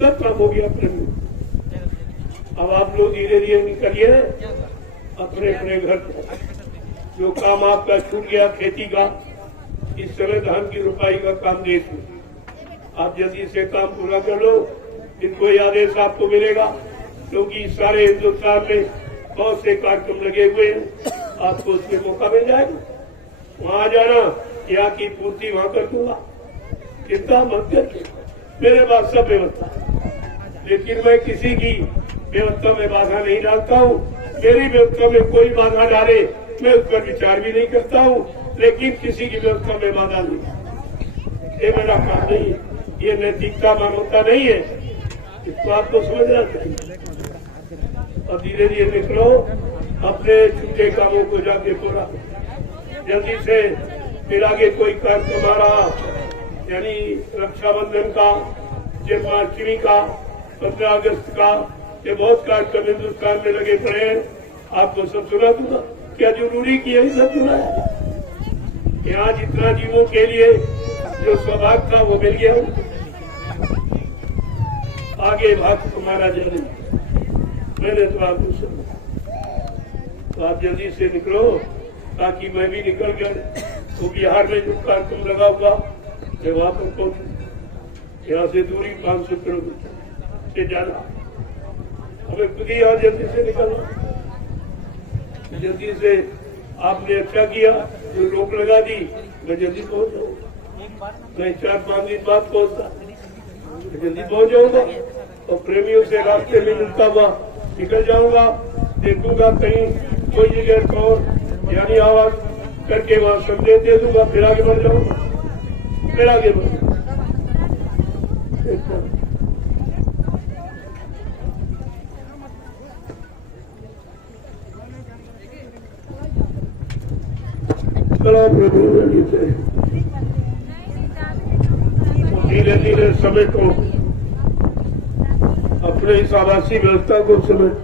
सब काम हो गया अपने में। अब आप लोग धीरे धीरे निकलिए अपने अपने घर। जो काम आपका छूट गया खेती का, इस समय धान की रोपाई का काम देश में, आप जल्दी से काम पूरा कर लो, फिर कोई आदेश आपको मिलेगा, क्योंकि सारे हिंदुस्तान में बहुत से कार्यक्रम लगे हुए हैं, आपको उसमें मौका मिल जाएगा, वहाँ जाना, यहाँ की पूर्ति वहाँ कर दूंगा, चिंता मत करके, मेरे पास सब व्यवस्था है। लेकिन मैं किसी की व्यवस्था में बाधा नहीं डालता हूँ, मेरी व्यवस्था में कोई बाधा डाले मैं उस पर विचार भी नहीं करता हूँ, लेकिन किसी की व्यवस्था में बाधा नहीं, ये मेरा काम नहीं है, ये नैतिकता मानवता नहीं है, इसको आपको समझना चाहिए। और धीरे धीरे निकलो, अपने छूटे कामों को जाके पूरा जल्दी से। फिर आगे कोई कार्यक्रम आ रहा, यानी रक्षाबंधन का, जन्माष्टमी का, 15 अगस्त का, ये बहुत कार्यक्रम हिंदुस्तान में लगे पड़े हैं, आपको सब सुना दूंगा। क्या जरूरी कि यही सब सुना है? यहाँ जितना जीवों के लिए जो सौभाग्य था वो मिल गया, आगे भाग तुम्हारा जाने, मैंने तो आपको सुना, तो आप जल्दी से निकलो ताकि मैं भी निकल कर तो बिहार में जो कार्यक्रम लगा हुआ मैं वहां पर पहुंचू। यहाँ से दूरी 500 किलोमीटर से ज्यादा, हमें खुद ही यहाँ जल्दी से निकलना। जल्दी से आपने अच्छा किया, जो रोक लगा दी, मैं जल्दी पहुंच जाऊँ। मैं 4-5 दिन बाद पहुंचता, जल्दी पहुंच जाऊंगा और प्रेमियों से रास्ते में मिलता हुआ निकल जाऊंगा। देखूंगा कहीं कोई जगह और यानी आवाज करके वहां संदेश दे दूंगा, फिर आगे बढ़ जाऊंगा, फिर आगे बढ़। धीरे धीरे समेटो अपने इस आवासीय व्यवस्था को, समेट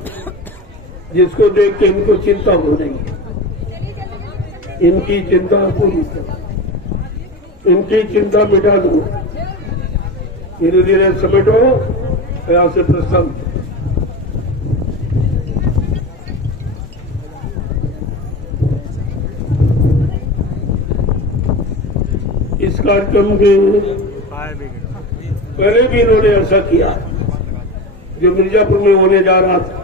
जिसको देख के इनको चिंता हो रही है, इनकी चिंता पूरी करो, इनकी चिंता मिटा दो। धीरे धीरे समेटो, यहाँ से प्रस्थान। इस कार्यक्रम के पहले भी इन्होंने ऐसा किया, जो मिर्जापुर में होने जा रहा था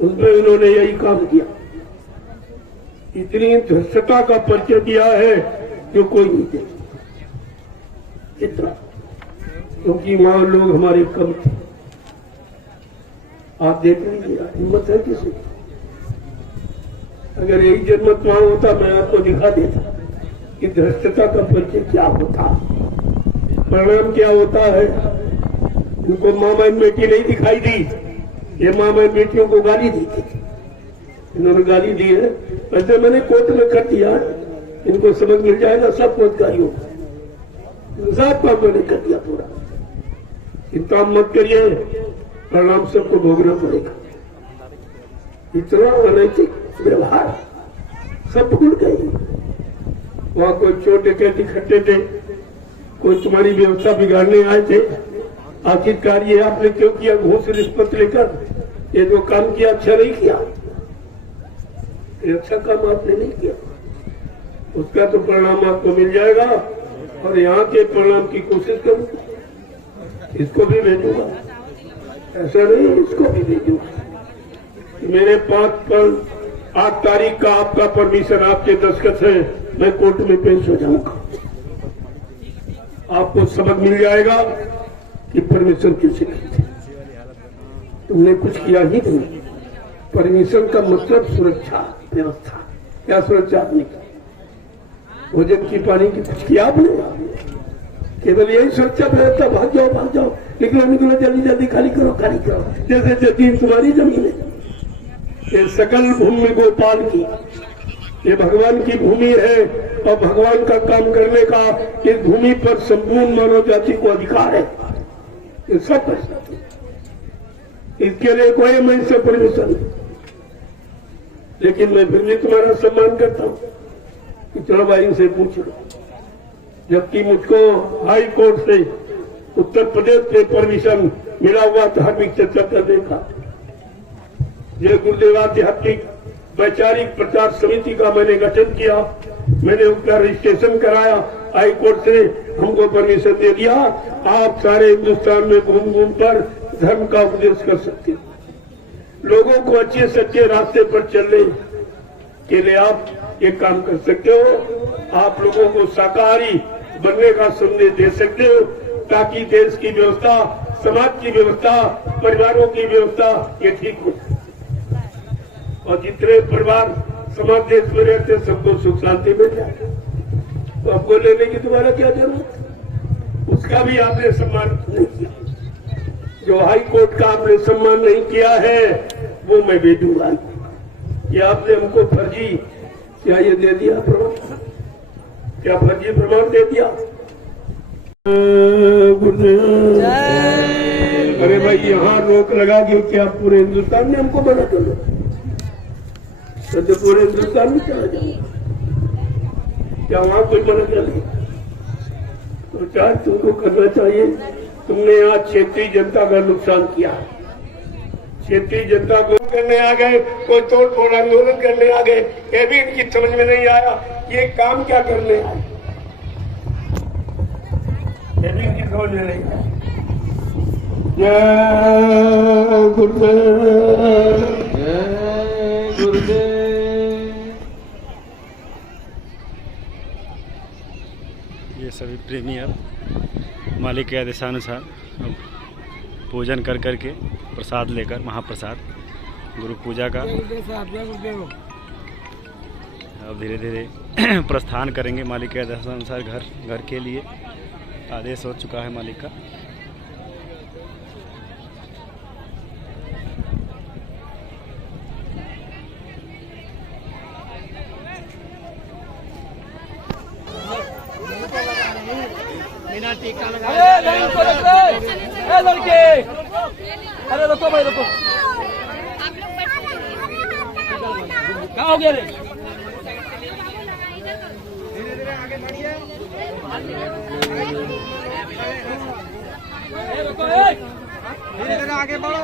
उसमें इन्होंने यही काम किया। इतनी धृष्टता का परिचय दिया है जो कोई नहीं दे इतना, क्योंकि वहां लोग हमारे कम थे। आप देख लीजिए, हिम्मत है किसी, अगर यही जनमत वहां होता मैं आपको दिखा देता कि धृष्टता का परिचय क्या होता, परिणाम क्या होता है। इनको माँ बहन बेटी नहीं दिखाई दी, ये माँ बहन बेटियों को गाली दी थी, इन्होंने गाली दी है। वैसे मैंने कोर्ट में कर दिया, इनको समझ मिल जाएगा सब कोर्टकारियों को, सब काम मैंने कर दिया पूरा। चिंता मत करिए, परिणाम सबको भोगना पड़ेगा। इतना अनैतिक व्यवहार सब भूल गए। वहां कोई छोटे कहते इकट्ठे थे, कोई तुम्हारी व्यवस्था बिगाड़ने आए थे। आखिरकार ये आपने क्यों किया? घूस रिश्वत लेकर ये जो काम किया अच्छा नहीं किया, ये अच्छा काम आपने नहीं किया, उसका तो परिणाम आपको मिल जाएगा। और यहाँ के परिणाम की कोशिश करूँ, इसको भी भेजूंगा, ऐसा नहीं इसको भी भेजूंगा। मेरे 8 तारीख का आपका परमिशन, आपके दस्तखत है, मैं कोर्ट में पेश हो जाऊंगा, आपको सबक मिल जाएगा कि परमिशन किसे कहते। तुमने कुछ किया ही नहीं। परमिशन का मतलब सुरक्षा व्यवस्था, क्या सुरक्षा आपने की? भोजन की, पानी की कुछ किया आपने? केवल यही सुरक्षा व्यवस्था, भाग जाओ, निकलो जल्दी जल्दी, खाली करो, जैसे जमीन तुम्हारी जमीन है। ये सकल भूमि गोपाल की, ये भगवान की भूमि है और भगवान का काम करने का इस भूमि पर संपूर्ण मानव जाति को अधिकार है। ये सब पैसा, इसके लिए कोई मैं से परमिशन नहीं, लेकिन मैं फिर भी तुम्हारा सम्मान करता हूँ कि चलो भाई से पूछ लो। जबकि मुझको हाई कोर्ट से उत्तर प्रदेश से परमिशन मिला हुआ धार्मिक चर्चा करने का। ये गुरुदेव आध्यात्मिक वैचारिक प्रचार समिति का मैंने गठन किया, मैंने उसका रजिस्ट्रेशन कराया, हाई कोर्ट से हमको परमिशन दे दिया। आप सारे हिंदुस्तान में घूम कर धर्म का उपदेश कर सकते हो, लोगों को अच्छे सच्चे रास्ते पर चलने के लिए आप ये काम कर सकते हो। आप लोगों को शाकाहारी बनने का संदेश दे सकते हो, ताकि देश की व्यवस्था, समाज की व्यवस्था, परिवारों की व्यवस्था ये ठीक हो। और जितने परिवार समाज देश में रहते सबको सुख शांति मिल जाए, तो आपको लेने की तुम्हारा क्या जरूरत है? उसका भी आपने सम्मान नहीं किया। जो हाई कोर्ट का आपने सम्मान नहीं किया है वो मैं भेजूंगा। ये आपने हमको फर्जी, क्या ये दे दिया प्रमाण? क्या फर्जी प्रमाण दे दिया? अरे भाई यहाँ रोक लगा के क्या पूरे हिंदुस्तान में हमको मना कर लो? तो पूरे हिंदुस्तान में चला जाए, क्या वहां कोई मना कर ले? तो क्या तुमको करना चाहिए? तुमने यहाँ क्षेत्रीय जनता का नुकसान किया, क्षेत्रीय जनता को करने आ गए, कोई तोड़ फोड़ आंदोलन करने आ गए। ये भी इनकी समझ में नहीं आया ये काम क्या करने आए, ये भी इनकी समझ में नहीं आया। जय गुरुदेव, जय गुरुदेव। ये सभी प्रेमी अब मालिक के आदेशानुसार अब पूजन कर करके प्रसाद लेकर महाप्रसाद गुरु पूजा का अब धीरे धीरे प्रस्थान करेंगे। मालिक के आदेशानुसार घर के लिए आदेश हो चुका है मालिक का। बिना टीका लगाए लड़के, अरे रुको भाई रुको, क्या हो गया रे? धीरे धीरे आगे बढ़िए, रुको, धीरे धीरे आगे बढ़ो।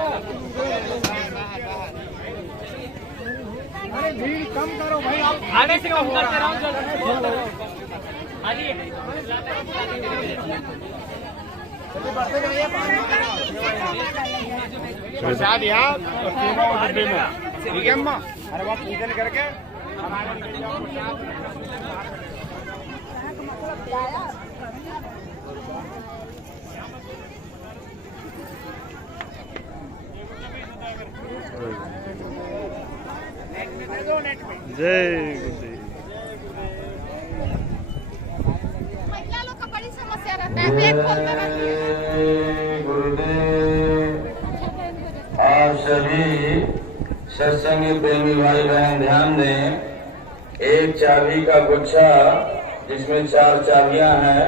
अरे भीड़ कम करो भाई, आप आगे से कम करते रहो। प्रसाद यहाँ डब्बे में, ठीक है अम्मा? अरे वहाँ पूजन करके जय आप सभी सत्संगी प्रेमी भाई बहन ध्यान दें। एक चाबी का गुच्छा जिसमें 4 चाबियां हैं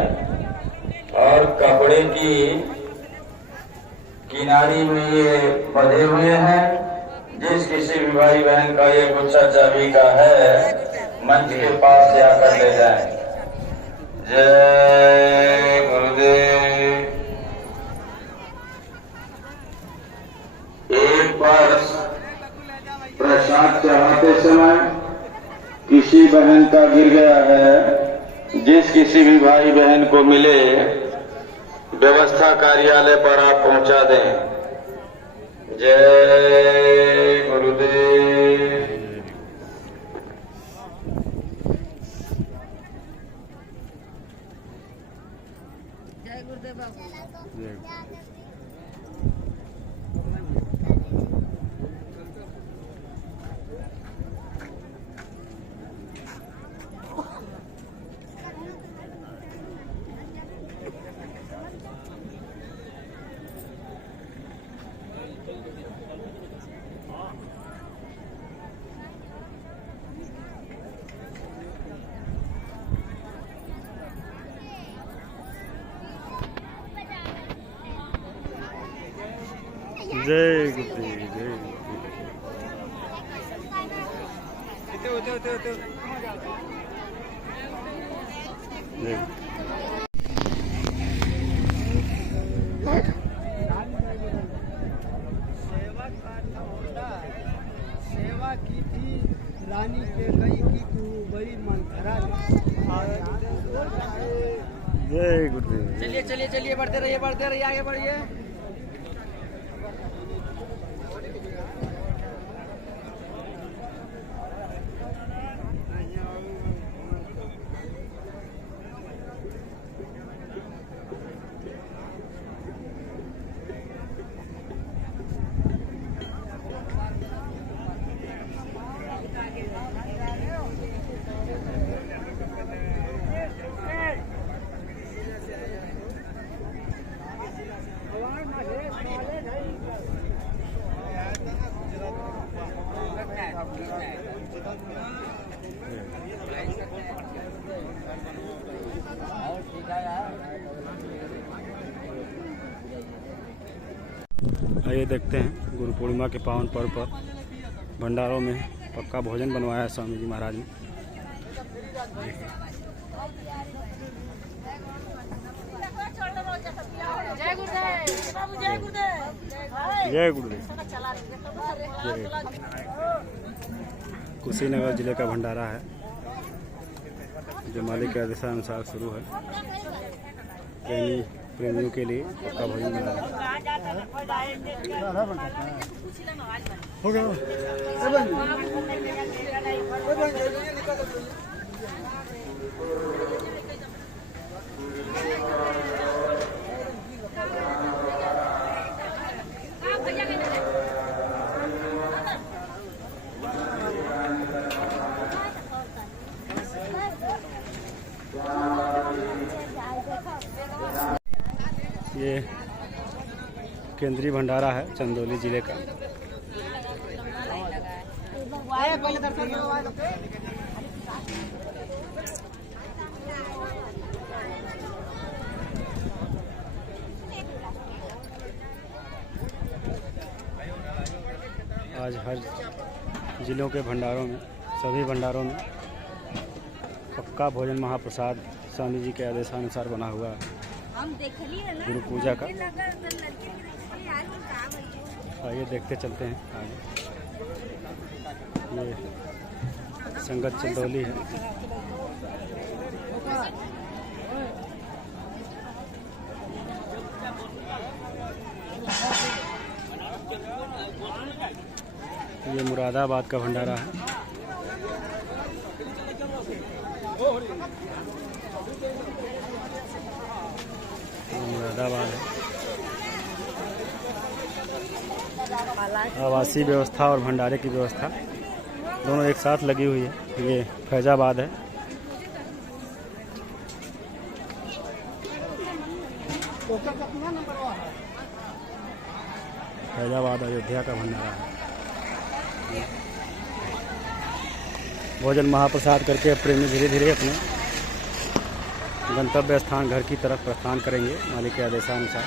और कपड़े की किनारी में ये बंधे हुए हैं। जिस किसी भी भाई बहन का ये गुच्छा चाबी का है मंच के पास से आकर ले जाएं। जय गुरुदेव। एक बार प्रसाद चढ़ाते समय किसी बहन का गिर गया है, जिस किसी भी भाई बहन को मिले व्यवस्था कार्यालय पर आप पहुंचा दें। जय गुरुदेव। जय गुरुदेव बाबू। जय गुरुदेव जय। सेवा की थी रानी के गई की तू बड़ी मन खराब। जय गुरुदेव। चलिए चलिए चलिए, बढ़ते रहिए आगे बढ़िए। आइए देखते हैं गुरु पूर्णिमा के पावन पर्व पर भंडारों में पक्का भोजन बनवाया है स्वामी जी महाराज ने। जय गुरुदेव। जय गुरुदेव। कुशीनगर जिले का भंडारा है जो मालिक के आदेशानुसार शुरू है। प्रेमियों के लिए पक्का भोजन बना है। हो गया। ये केंद्रीय भंडारा है चंदौली जिले का। आज हर जिलों के भंडारों में, सभी भंडारों में पक्का भोजन महाप्रसाद स्वामी जी के आदेशानुसार बना हुआ है गुरु पूजा का। आइए देखते चलते हैं आगे। ये संगत चंदौली है। ये मुरादाबाद का भंडारा है। मुरादाबाद है। आवासीय व्यवस्था और भंडारे की व्यवस्था दोनों एक साथ लगी हुई है। ये फैजाबाद है। फैजाबाद अयोध्या का भंडारा है। भोजन महाप्रसाद करके प्रेमी धीरे धीरे अपने गंतव्य स्थान घर की तरफ प्रस्थान करेंगे मालिक के आदेशानुसार।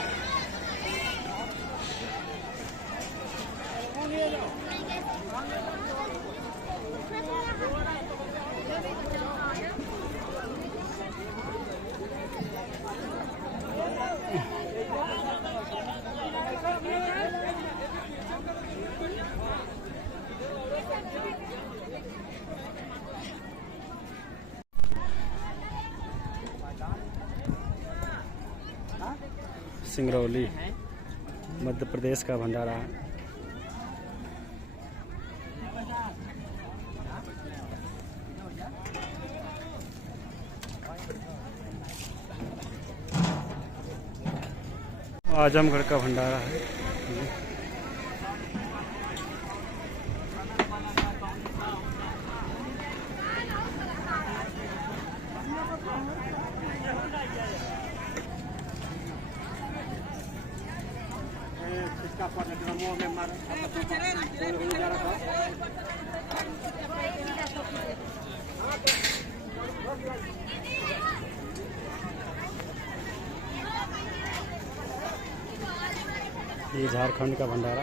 सिंगरौली मध्य प्रदेश का भंडारा है। आजमगढ़ का भंडारा है। ये झारखंड का भंडारा।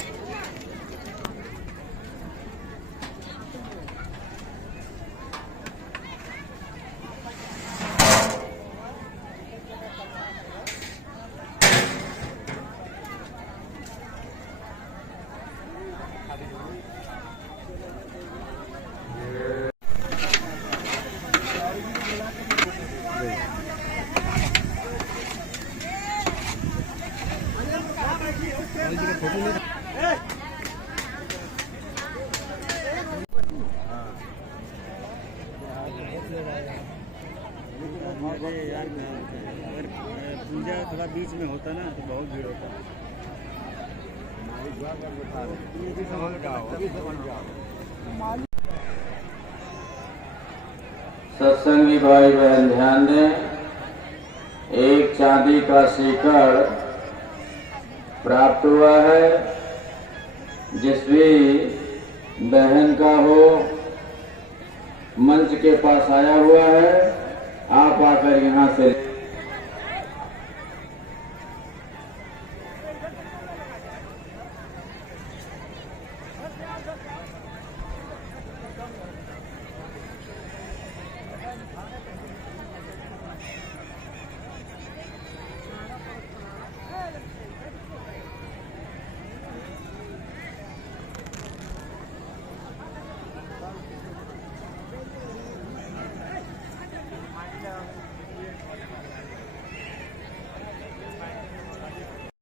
अगर पूजा थोड़ा बीच में होता ना तो बहुत भीड़ होता। सत्संगी भाई बहन ध्यान दें, एक चांदी का सीकड़ प्राप्त हुआ है। जिस भी बहन का हो मंच के पास आया हुआ है, आप आकर यहाँ से